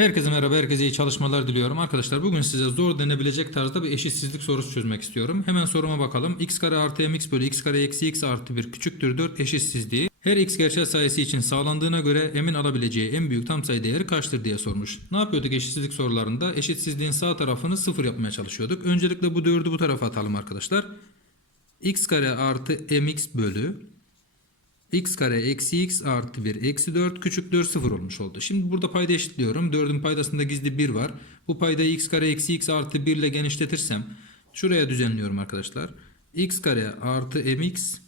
Herkese merhaba, herkese iyi çalışmalar diliyorum. Arkadaşlar bugün size zor denebilecek tarzda bir eşitsizlik sorusu çözmek istiyorum. Hemen soruma bakalım. x kare artı mx bölü x kare eksi x artı 1 küçüktür 4 eşitsizliği. Her x gerçel sayısı için sağlandığına göre m'in alabileceği en büyük tam sayı değeri kaçtır diye sormuş. Ne yapıyorduk eşitsizlik sorularında? Eşitsizliğin sağ tarafını sıfır yapmaya çalışıyorduk. Öncelikle bu 4'ü bu tarafa atalım arkadaşlar. x kare artı mx bölü x kare eksi x artı 1 eksi 4 küçüktür 0 olmuş oldu. Şimdi burada payda eşitliyorum. 4'ün paydasında gizli 1 var. Bu paydayı x kare eksi x artı 1 ile genişletirsem şuraya düzenliyorum arkadaşlar. x kare artı mx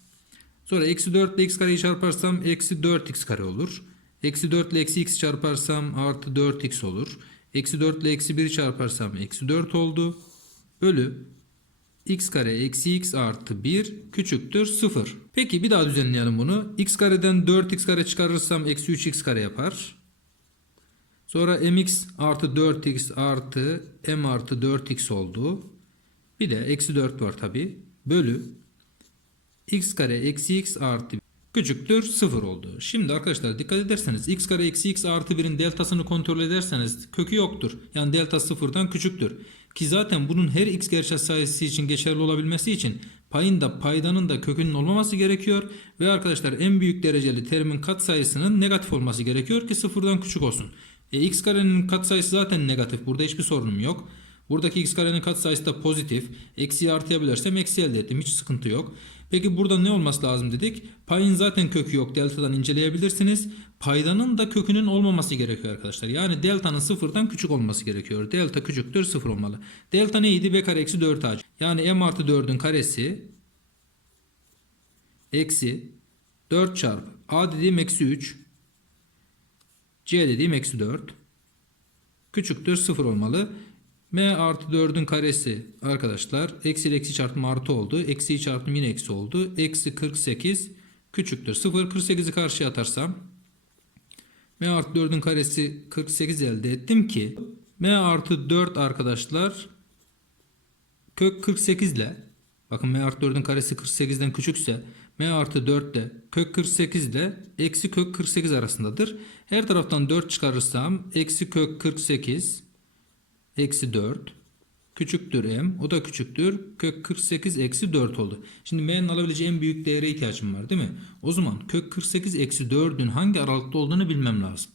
sonra eksi 4 ile x kareyi çarparsam eksi 4x kare olur. Eksi 4 ile eksi x çarparsam artı 4x olur. Eksi 4 ile eksi 1 çarparsam eksi 4 oldu. Bölü x kare eksi x artı 1 küçüktür 0. Peki bir daha düzenleyelim bunu. x kareden 4x kare çıkarırsam eksi 3x kare yapar. Sonra mx artı 4x artı m artı 4x oldu. Bir de eksi 4 var tabi. Bölü x kare eksi x artı küçüktür 0 oldu. Şimdi arkadaşlar dikkat ederseniz x kare eksi x artı 1'in deltasını kontrol ederseniz kökü yoktur. Yani delta sıfırdan küçüktür. Ki zaten bunun her x gerçel sayısı için geçerli olabilmesi için payında paydanın da kökünün olmaması gerekiyor. Ve arkadaşlar en büyük dereceli terimin katsayısının negatif olması gerekiyor ki sıfırdan küçük olsun. E, x karenin katsayısı zaten negatif. Burada hiçbir sorunum yok. Buradaki x karenin katsayısı da pozitif. Eksiyi artıya bölersem eksi elde ettim. Hiç sıkıntı yok. Peki burada ne olması lazım dedik? Payın zaten kökü yok. Delta'dan inceleyebilirsiniz. Paydanın da kökünün olmaması gerekiyor arkadaşlar. Yani delta'nın sıfırdan küçük olması gerekiyor. Delta küçüktür sıfır olmalı. Delta neydi? B kare eksi 4 ac. Yani m artı 4'ün karesi eksi 4 çarpı a dediğim eksi 3 c dediğim eksi 4 küçüktür 0 olmalı. M artı 4'ün karesi arkadaşlar eksi eksi çarpım artı oldu. Eksiyi çarptım yine eksi oldu. Eksi 48 küçüktür 0. 48'i karşıya atarsam m artı 4'ün karesi 48 elde ettim ki m artı 4 arkadaşlar kök 48 ile bakın m artı 4'ün karesi 48'den küçükse m artı 4 de kök 48 ile eksi kök 48 arasındadır. Her taraftan 4 çıkarırsam eksi kök 48 eksi 4 küçüktür m. O da küçüktür. Kök 48 eksi 4 oldu. Şimdi m'nin alabileceği en büyük değere ihtiyacım var değil mi? O zaman kök 48 eksi 4'ün hangi aralıkta olduğunu bilmem lazım.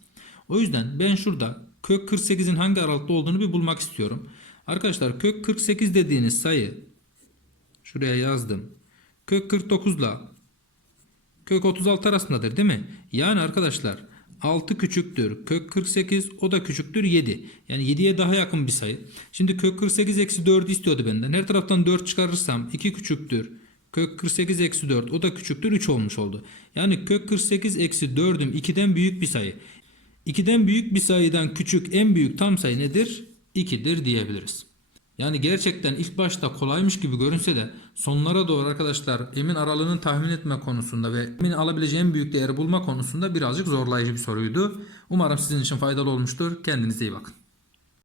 O yüzden ben şurada kök 48'in hangi aralıkta olduğunu bir bulmak istiyorum. Arkadaşlar kök 48 dediğiniz sayı şuraya yazdım. Kök 49 ile kök 36 arasındadır değil mi? Yani arkadaşlar 6 küçüktür. Kök 48 o da küçüktür 7. Yani 7'ye daha yakın bir sayı. Şimdi kök 48 eksi 4 istiyordu benden. Her taraftan 4 çıkarırsam 2 küçüktür. Kök 48 eksi 4 o da küçüktür 3 olmuş oldu. Yani kök 48 eksi 4'üm 2'den büyük bir sayı. 2'den büyük bir sayıdan küçük en büyük tam sayı nedir? 2'dir diyebiliriz. Yani gerçekten ilk başta kolaymış gibi görünse de sonlara doğru arkadaşlar emin aralığını tahmin etme konusunda ve emin alabileceği en büyük değeri bulma konusunda birazcık zorlayıcı bir soruydu. Umarım sizin için faydalı olmuştur. Kendinize iyi bakın.